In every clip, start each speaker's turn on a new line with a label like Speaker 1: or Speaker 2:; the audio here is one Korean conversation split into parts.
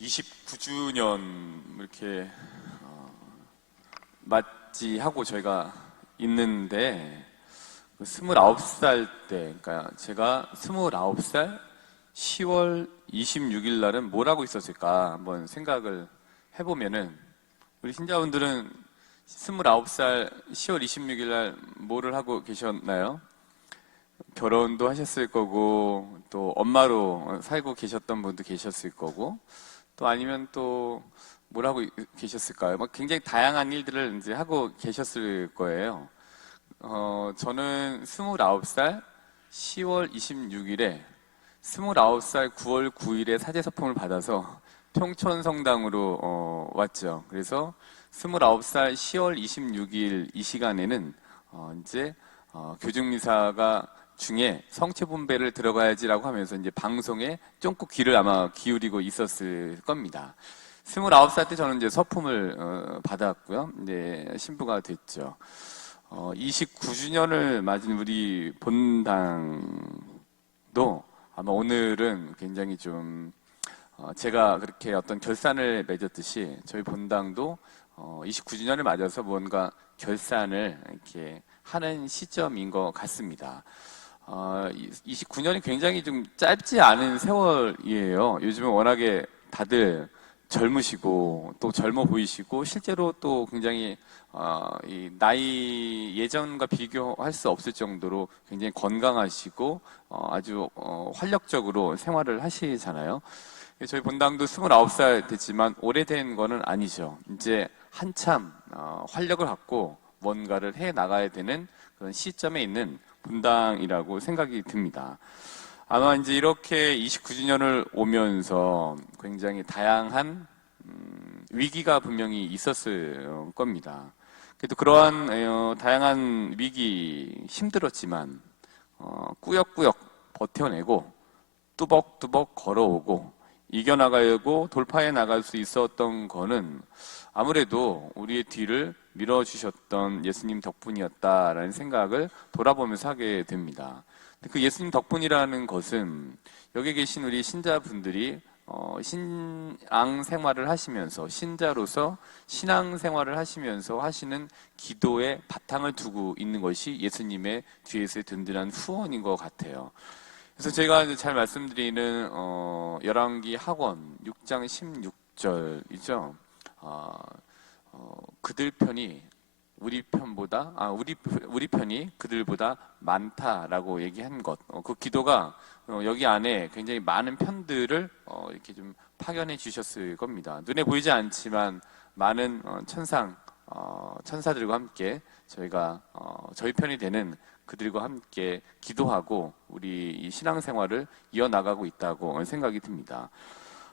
Speaker 1: 29주년 이렇게 어, 맞이하고 저희가 있는데 그 29살 때, 그러니까 제가 29살 10월 26일 날은 뭘 하고 있었을까 한번 생각을 해보면은 우리 신자분들은 29살 10월 26일 날 뭐를 하고 계셨나요? 결혼도 하셨을 거고 또 엄마로 살고 계셨던 분도 계셨을 거고 또 아니면 또뭘 하고 계셨을까요? 막 굉장히 다양한 일들을 이제 하고 계셨을 거예요. 어, 저는 29살 10월 26일에 29살 9월 9일에 사제 서품을 받아서 평촌 성당으로 어, 왔죠. 그래서 29살 10월 26일 이 시간에는 어, 이제 어, 교중미사가 중에 성체 분배를 들어가야지라고 하면서 이제 방송에 쫑긋 귀를 아마 기울이고 있었을 겁니다. 29살 때 저는 이제 서품을 어, 받았고요. 이제 신부가 됐죠. 어, 29주년을 맞은 우리 본당도 아마 오늘은 굉장히 좀 어, 제가 그렇게 어떤 결산을 맺었듯이 저희 본당도 어, 29주년을 맞아서 뭔가 결산을 이렇게 하는 시점인 것 같습니다. 어, 29년이 굉장히 좀 짧지 않은 세월이에요. 요즘은 워낙에 다들 젊으시고 또 젊어 보이시고 실제로 또 굉장히 어, 이 나이 예전과 비교할 수 없을 정도로 굉장히 건강하시고 어, 아주 어, 활력적으로 생활을 하시잖아요. 저희 본당도 29살 됐지만 오래된 거는 아니죠. 이제 한참 어, 활력을 갖고 뭔가를 해 나가야 되는 그런 시점에 있는 본당이라고 생각이 듭니다. 아마 이제 이렇게 29주년을 오면서 굉장히 다양한 음, 위기가 분명히 있었을 겁니다. 그래도 그러한 어, 다양한 위기 힘들었지만 어, 꾸역꾸역 버텨내고 뚜벅뚜벅 걸어오고 이겨나가고 돌파해 나갈 수 있었던 거는 아무래도 우리의 뒤를 밀어주셨던 예수님 덕분이었다라는 생각을 돌아보면서 하게 됩니다. 그 예수님 덕분이라는 것은 여기 계신 우리 신자분들이 어, 신앙 생활을 하시면서 신자로서 신앙 생활을 하시면서 하시는 기도에 바탕을 두고 있는 것이 예수님의 뒤에서의 든든한 후원인 것 같아요. 그래서 제가 이제 잘 말씀드리는 어, 열왕기 학원 6장 16절이죠. 어, 어, 그들 편이 우리 편보다 아 우리 우리 편이 그들보다 많다라고 얘기한 것. 어, 그 기도가 어, 여기 안에 굉장히 많은 편들을 어, 이렇게 좀 파견해 주셨을 겁니다. 눈에 보이지 않지만 많은 어, 천상 어, 천사들과 함께 저희가 어, 저희 편이 되는 그들과 함께 기도하고 우리 이 신앙생활을 이어나가고 있다고 생각이 듭니다.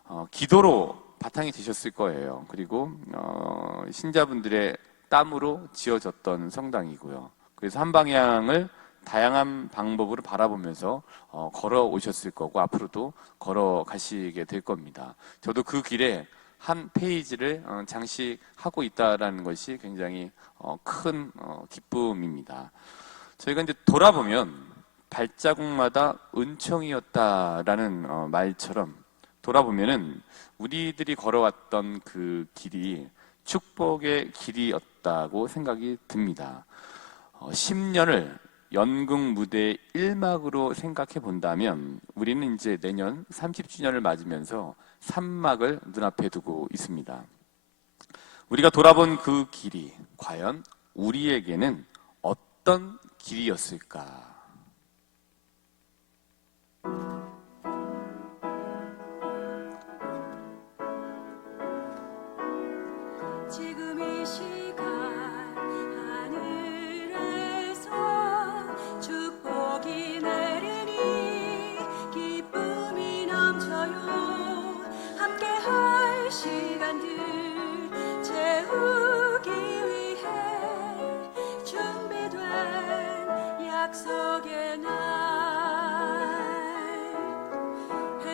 Speaker 1: 어, 기도로 바탕이 되셨을 거예요. 그리고 어, 신자분들의 땀으로 지어졌던 성당이고요. 그래서 한 방향을 다양한 방법으로 바라보면서 어, 걸어 오셨을 거고 앞으로도 걸어 가시게 될 겁니다. 저도 그 길에 한 페이지를 어, 장식하고 있다라는 것이 굉장히 어, 큰 어, 기쁨입니다. 저희가 이제 돌아보면 발자국마다 은총이었다라는 어, 말처럼 돌아보면은 우리들이 걸어왔던 그 길이 축복의 길이었다고 생각이 듭니다. 어, 10년을 연극 무대 1막으로 생각해 본다면 우리는 이제 내년 30주년을 맞으면서 3막을 눈앞에 두고 있습니다. 우리가 돌아본 그 길이 과연 우리에게는 어떤 길이었을까?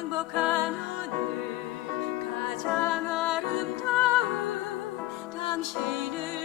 Speaker 2: 행복한 오늘 가장 아름다운 당신을